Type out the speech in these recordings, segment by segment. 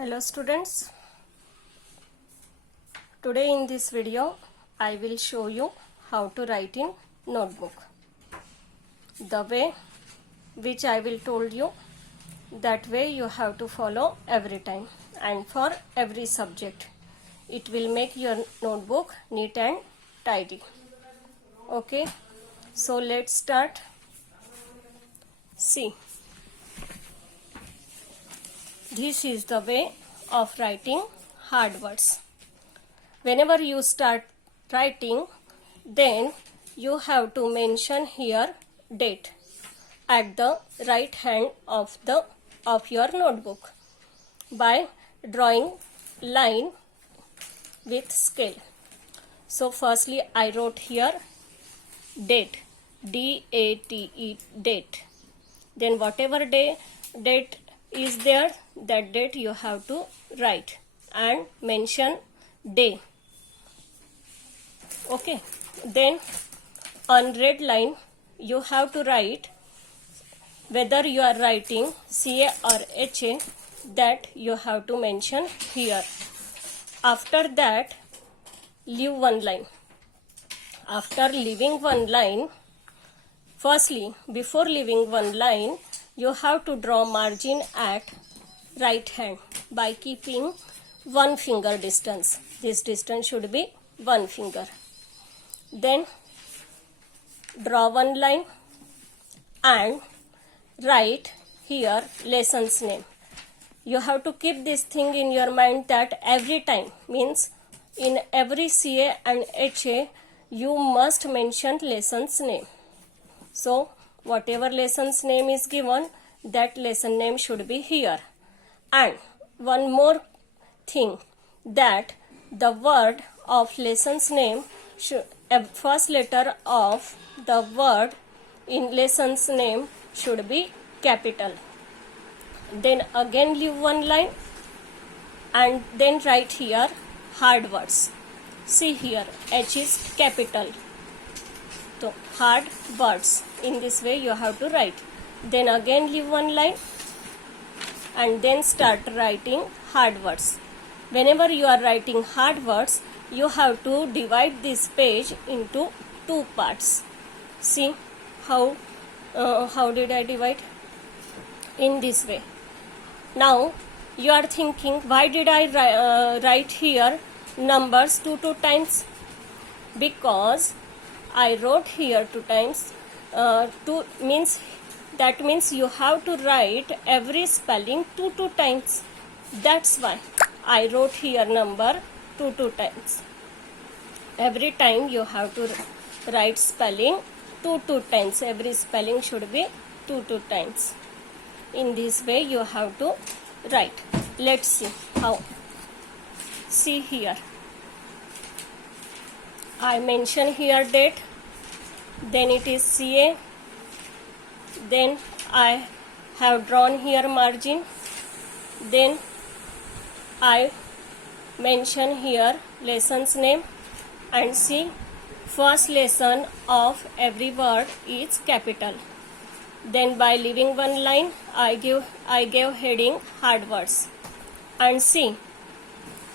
Hello students, today in this video I will show you how to write in notebook. The way which I will told you, that way you have to follow every time and for every subject. It will make your notebook neat and tidy. Okay, so let's start. See, this is the way of writing hard words. Whenever you start writing, then you have to mention here date at the right hand of your notebook by drawing line with scale. So firstly I wrote here date, D-A-T-E, date. Then whatever date is there, that date you have to write and mention day. Okay, then on red line you have to write whether you are writing CA or HA, that you have to mention here. After that, leave one line. After leaving one line, firstly before leaving one line, you have to draw margin at right hand by keeping 1 finger distance. This distance should be 1 finger. Then draw one line and write here lesson's name. You have to keep this thing in your mind that every time, means in every CA and HA you must mention lesson's name. So whatever lesson's name is given, that lesson name should be here. And one more thing, that the word of lesson's name should, first letter of the word in lesson's name should be capital. Then again leave one line and then write here hard words. See here, H is capital. So hard words, in this way you have to write. Then again leave one line and then start writing hard words. Whenever you are writing hard words, you have to divide this page into 2 parts. See how did I divide? In this way. Now you are thinking, why did I write here numbers 2 times? Because I wrote here 2 times. That means you have to write every spelling 2 times. That's why I wrote here number 2 times. Every time you have to write spelling 2 times. Every spelling should be 2 times. In this way you have to write. Let's see how. See here, I mention here date, then it is CA, then I have drawn here margin, then I mention here lesson's name, and see, first lesson of every word is capital. Then by leaving one line, I gave heading hard words, and see,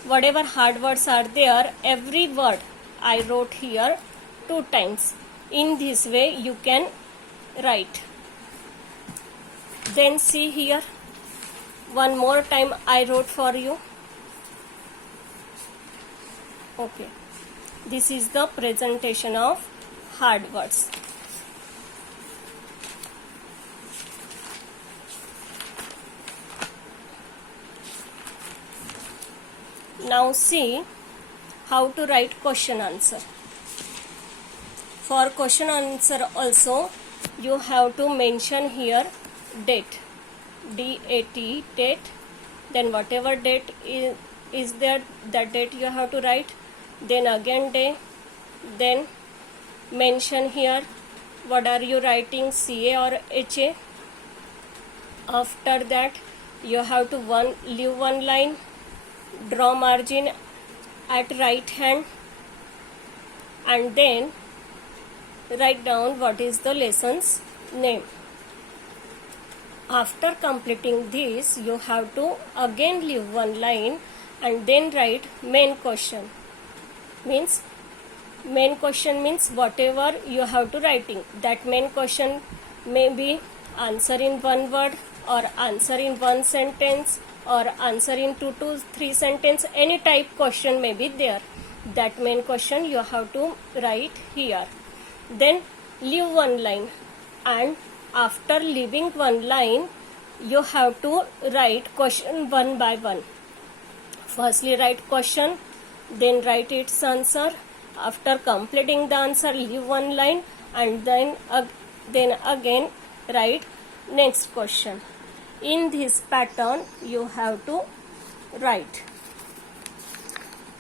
whatever hard words are there, every word I wrote here 2 times. In this way you can write. Then see here, one more time I wrote for you. Okay, this is the presentation of hard words. Now see how to write question answer. For question answer also you have to mention here date, D-A-T, date. Then whatever date is there, that date you have to write. Then again day. Then mention here what are you writing, CA or HA. After that you have to leave one line, draw margin at right hand, and then write down what is the lesson's name. After completing this, you have to again leave one line and then write main question. Means whatever you have to writing. That main question may be answer in one word or answer in one sentence or answer in 2 to 3 sentence. Any type question may be there. That main question you have to write here. Then leave one line, and after leaving one line, you have to write question one by one. Firstly write question, then write its answer. After completing the answer, leave one line and then again write next question. In this pattern you have to write.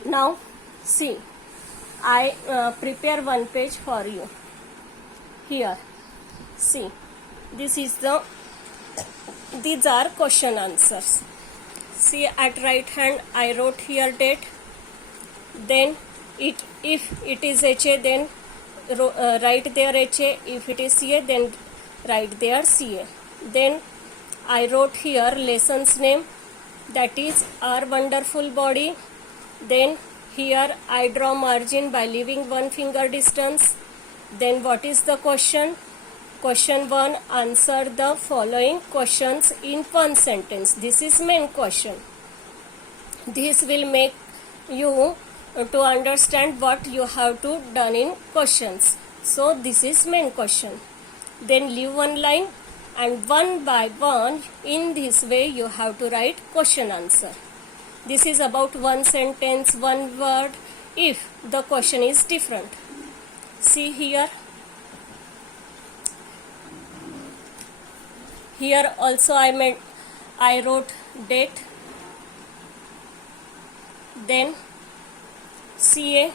Now see, I prepare one page for you. Here, see, these are question answers. See, at right hand I wrote here date. Then if it is HA, then write there HA. If it is CA, then write there CA. Then I wrote here lesson's name, that is Our Wonderful Body. Then here I draw margin by leaving one finger distance. Then what is the question? Question 1, answer the following questions in one sentence. This is main question. This will make you to understand what you have to done in questions. So this is main question. Then leave one line, and one by one in this way you have to write question answer. This is about one sentence, one word, if the question is different. See here. Here also I wrote date. Then CA.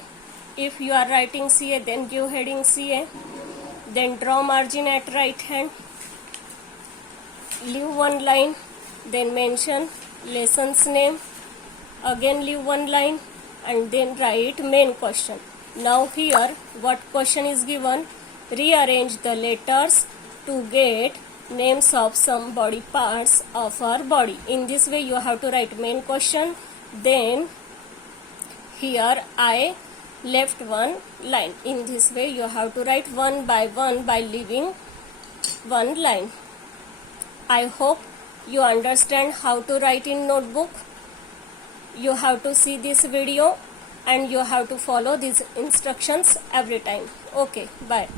If you are writing CA, then give heading CA. Then draw margin at right hand. Leave one line. Then mention lesson's name. Again leave one line and then write main question. Now here what question is given? Rearrange the letters to get names of some body parts of our body. In this way you have to write main question. Then here I left one line. In this way you have to write one by leaving one line. I hope you understand how to write in notebook. You have to see this video and you have to follow these instructions every time. Okay, bye.